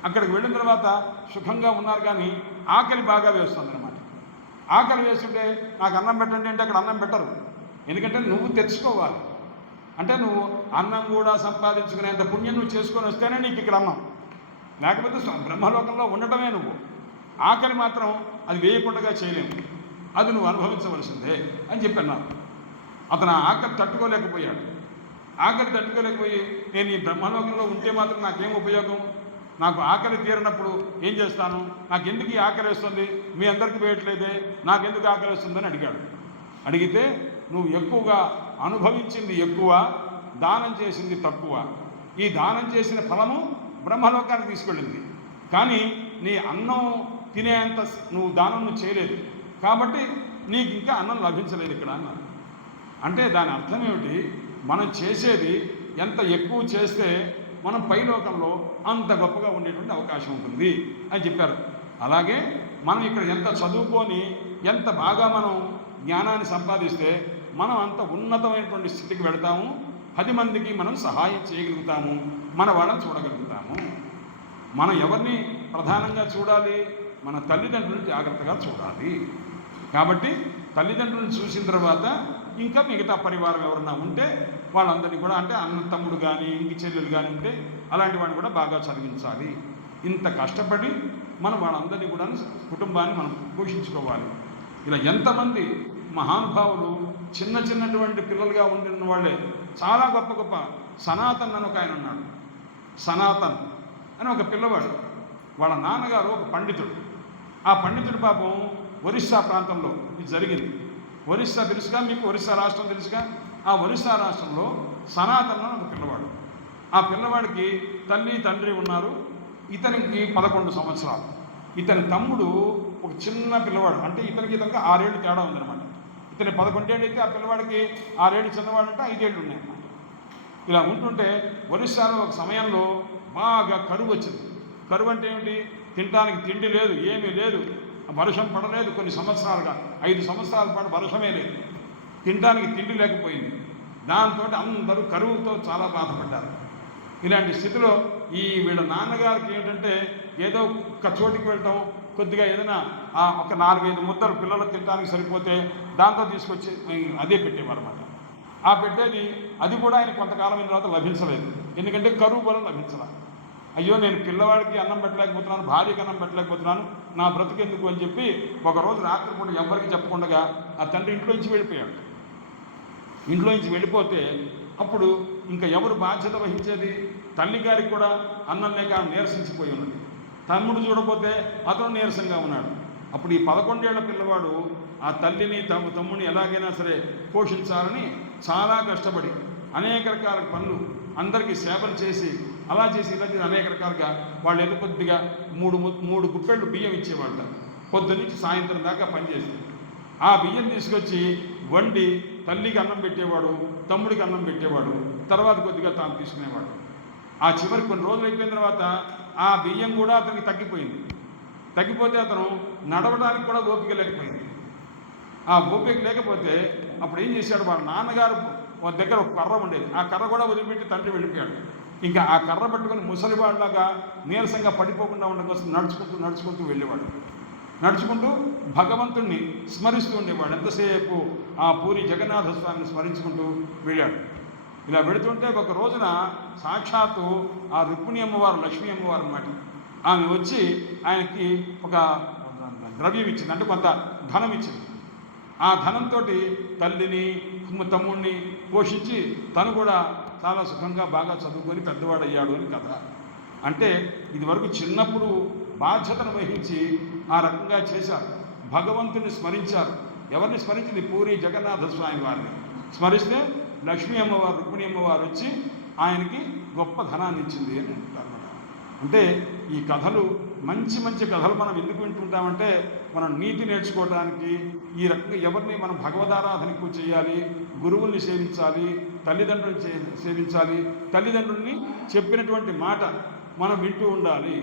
అక్కడికి వెళ్ళిన తర్వాత సుఖంగా ఉన్నారు, కానీ ఆకలి బాగా వేస్తుందన్నమాట. ఆకలి వేస్తుంటే నాకు అన్నం పెట్టండి అంటే అక్కడ అన్నం పెట్టరు. ఎందుకంటే నువ్వు తెచ్చుకోవాలి, అంటే నువ్వు అన్నం కూడా సంపాదించుకునేంత పుణ్యం నువ్వు చేసుకొని వస్తేనే నీకు ఇక్కడ అన్నం, లేకపోతే బ్రహ్మలోకంలో ఉండటమే నువ్వు. ఆకలి మాత్రం అది వేయకుండా చేయలేము, అది నువ్వు అనుభవించవలసిందే అని చెప్పన్నారు. అతను ఆకలి తట్టుకోలేకపోయాడు. ఆకలి తట్టుకోలేకపోయి నేను ఈ బ్రహ్మలోకంలో ఉంటే మాత్రం నాకేం ఉపయోగం, నాకు ఆకలి తీరినప్పుడు ఏం చేస్తాను, నాకు ఎందుకు ఈ ఆకలి వేస్తుంది, మీ అందరికీ వేయట్లేదే, నాకెందుకు ఆకలి వేస్తుందని అడిగాడు. అడిగితే నువ్వు ఎక్కువగా అనుభవించింది ఎక్కువ, దానం చేసింది తక్కువ. ఈ దానం చేసిన ఫలము బ్రహ్మలోకానికి తీసుకెళ్ళింది, కానీ నీ అన్నం తినేంత నువ్వు దానం చేయలేదు, కాబట్టి నీకు ఇంకా అన్నం లభించలేదు ఇక్కడ అన్నారు. అంటే దాని అర్థం ఏమిటి, మనం చేసేది ఎంత ఎక్కువ చేస్తే మనం పైలోకంలో అంత గొప్పగా ఉండేటువంటి అవకాశం ఉంటుంది అని చెప్పారు. అలాగే మనం ఇక్కడ ఎంత చదువుకొని ఎంత బాగా మనం జ్ఞానాన్ని సంపాదిస్తే మనం అంత ఉన్నతమైనటువంటి స్థితికి వెళతాము, 10 మందికి మనం సహాయం చేయగలుగుతాము, మన వాళ్ళని చూడగలుగుతాము. మనం ఎవరిని ప్రధానంగా చూడాలి, మన తల్లిదండ్రులను జాగ్రత్తగా చూడాలి. కాబట్టి తల్లిదండ్రులను చూసిన తర్వాత ఇంకా మిగతా పరివారం ఎవరన్నా ఉంటే వాళ్ళందరినీ కూడా, అంటే అన్న తమ్ముడు కానీ ఇంటి చెల్లెలు కానీ ఉంటే అలాంటి వాడిని కూడా బాగా చదివించాలి. ఇంత కష్టపడి మనం వాళ్ళందరినీ కూడా కుటుంబాన్ని మనం పోషించుకోవాలి. ఇలా ఎంతమంది మహానుభావులు చిన్నటువంటి పిల్లలుగా ఉండిన వాళ్ళే చాలా గొప్ప సనాతన్ అని ఒక ఆయన ఉన్నాడు. సనాతన్ అని ఒక పిల్లవాడు, వాళ్ళ నాన్నగారు ఒక పండితుడు. ఆ పండితుడు పాపం ఒరిస్సా ప్రాంతంలో ఇది జరిగింది. ఒరిస్సా తెలుసుగా మీకు, ఒరిస్సా రాష్ట్రం తెలుసుగా, ఆ ఒరిస్సా రాష్ట్రంలో సనాతన్ అని ఒక పిల్లవాడు. ఆ పిల్లవాడికి తల్లి తండ్రి ఉన్నారు. ఇతనికి 11 సంవత్సరాలు. ఇతని తమ్ముడు ఒక చిన్న పిల్లవాడు, అంటే ఇతనికి 6 ఏళ్ళు తేడా ఉందన్నమాట. ఇతని 11 ఏళ్ళు అయితే ఆ పిల్లవాడికి 6 ఏళ్ళు చిన్నవాడు అంటే 5 ఏళ్ళు ఉన్నాయన్నమాట. ఇలా ఉంటుంటే ఒరిస్సాలో ఒక సమయంలో బాగా కరువు వచ్చింది. కరువు అంటే ఏమిటి, తినడానికి తిండి లేదు, ఏమీ లేదు, వర్షం పడలేదు. కొన్ని సంవత్సరాలుగా 5 సంవత్సరాల పాటు వర్షమే లేదు, తినడానికి తిండి లేకపోయింది. దాంతో అందరూ కరువుతో చాలా బాధపడ్డారు. ఇలాంటి స్థితిలో వీళ్ళ నాన్నగారికి ఏంటంటే ఏదో ఒక చోటికి వెళ్ళటం, కొద్దిగా ఏదైనా ఒక 4-5 ముద్దలు పిల్లలు తినడానికి సరిపోతే దాంతో తీసుకొచ్చి అదే పెట్టేవారు అన్నమాట. ఆ పెట్టేది అది కూడా ఆయన కొంతకాలం అయిన తర్వాత లభించలేదు, ఎందుకంటే కరువు బలం లభించాల. అయ్యో నేను పిల్లవాడికి అన్నం పెట్టలేకపోతున్నాను, భార్యకి అన్నం పెట్టలేకపోతున్నాను, నా బ్రతుకెందుకు అని చెప్పి ఒకరోజు రాత్రిపూట ఎవరికి చెప్పకుండా ఆ తండ్రి ఇంట్లో నుంచి వెళ్ళిపోయాడు. ఇంట్లో నుంచి వెళ్ళిపోతే అప్పుడు ఇంకా ఎవరు బాధ్యత వహించేది? తల్లిగారికి కూడా అన్నం లేక నీరసించిపోయి ఉన్నది. తమ్ముడు చూడపోతే అతను నీరసంగా ఉన్నాడు. అప్పుడు ఈ 11 ఏళ్ల పిల్లవాడు ఆ తల్లిని తమ్ముడిని ఎలాగైనా సరే పోషించాలని చాలా కష్టపడి అనేక రకాల పనులు, అందరికీ సేవలు చేసి అలా చేసి ఇలా చేసి అనేక రకాలుగా వాళ్ళు ఏదో కొద్దిగా మూడు గుప్పెళ్ళు బియ్యం ఇచ్చేవాళ్ళ. పొద్దున్నుంచి సాయంత్రం దాకా పనిచేసి ఆ బియ్యం తీసుకొచ్చి వండి తల్లికి అన్నం పెట్టేవాడు, తమ్ముడికి అన్నం పెట్టేవాడు, తర్వాత కొద్దిగా తాను తీసుకునేవాడు. ఆ చివరి కొన్ని రోజులు అయిపోయిన తర్వాత ఆ బియ్యం కూడా అతనికి తగ్గిపోయింది. తగ్గిపోతే అతను నడవడానికి కూడా ఓపిక లేకపోయింది. ఆ ఓపిక లేకపోతే అప్పుడు ఏం చేశాడు, వాళ్ళ నాన్నగారు దగ్గర ఒక కర్ర ఉండేది, ఆ కర్ర కూడా వదిలిపెట్టి తండ్రి వెళ్ళిపోయాడు. ఇంకా ఆ కర్ర పట్టుకొని ముసలివాడిలాగా నీరసంగా పడిపోకుండా ఉండడం కోసం నడుచుకుంటూ వెళ్ళేవాడు. నడుచుకుంటూ భగవంతుణ్ణి స్మరిస్తూ ఉండేవాడు. ఎంతసేపు ఆ పూరి జగన్నాథ స్వామిని స్మరించుకుంటూ వెళ్ళాడు. ఇలా వెళుతుంటే ఒక రోజున సాక్షాత్తు ఆ రుక్మిణి అమ్మవారు, లక్ష్మీ అమ్మవారు అన్నమాట, ఆమె వచ్చి ఆయనకి ఒక ద్రవ్యం ఇచ్చింది, అంటే కొంత ధనం ఇచ్చింది. ఆ ధనంతో తల్లిని తమ్ముడిని పోషించి తను కూడా చాలా సుఖంగా బాగా చదువుకొని పెద్దవాడయ్యాడు అని కథ. అంటే ఇదివరకు చిన్నప్పుడు బాధ్యతను వహించి ఆ రకంగా చేశారు, భగవంతుని స్మరించారు. ఎవరిని స్మరించింది? పూరి జగన్నాథ స్వామి వారిని స్మరిస్తే లక్ష్మీ అమ్మవారు, రుక్మిణి అమ్మవారు వచ్చి ఆయనకి గొప్ప ధనాన్ని ఇచ్చింది అని అంటారు. అంటే ఈ కథలు మంచి మంచి కథలు మనం ఎందుకు వింటుంటామంటే మనం నీతి నేర్చుకోవడానికి, ఈ రకంగా ఎవరిని మనం భగవదారాధన ఎక్కువ చేయాలి, గురువుల్ని సేవించాలి, తల్లిదండ్రుల్ని సేవించాలి, తల్లిదండ్రుల్ని చెప్పినటువంటి మాట మనం వింటూ ఉండాలి.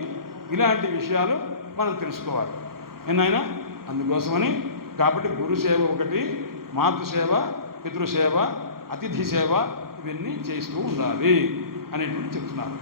ఇలాంటి విషయాలు మనం తెలుసుకోవాలి ఏనాయనా. అందుకోసమని కాబట్టి గురుసేవ ఒకటి, మాతృసేవ, పితృసేవ, అతిథి సేవ, ఇవన్నీ చేస్తూ ఉండాలి అనేటువంటి చెప్తున్నారు.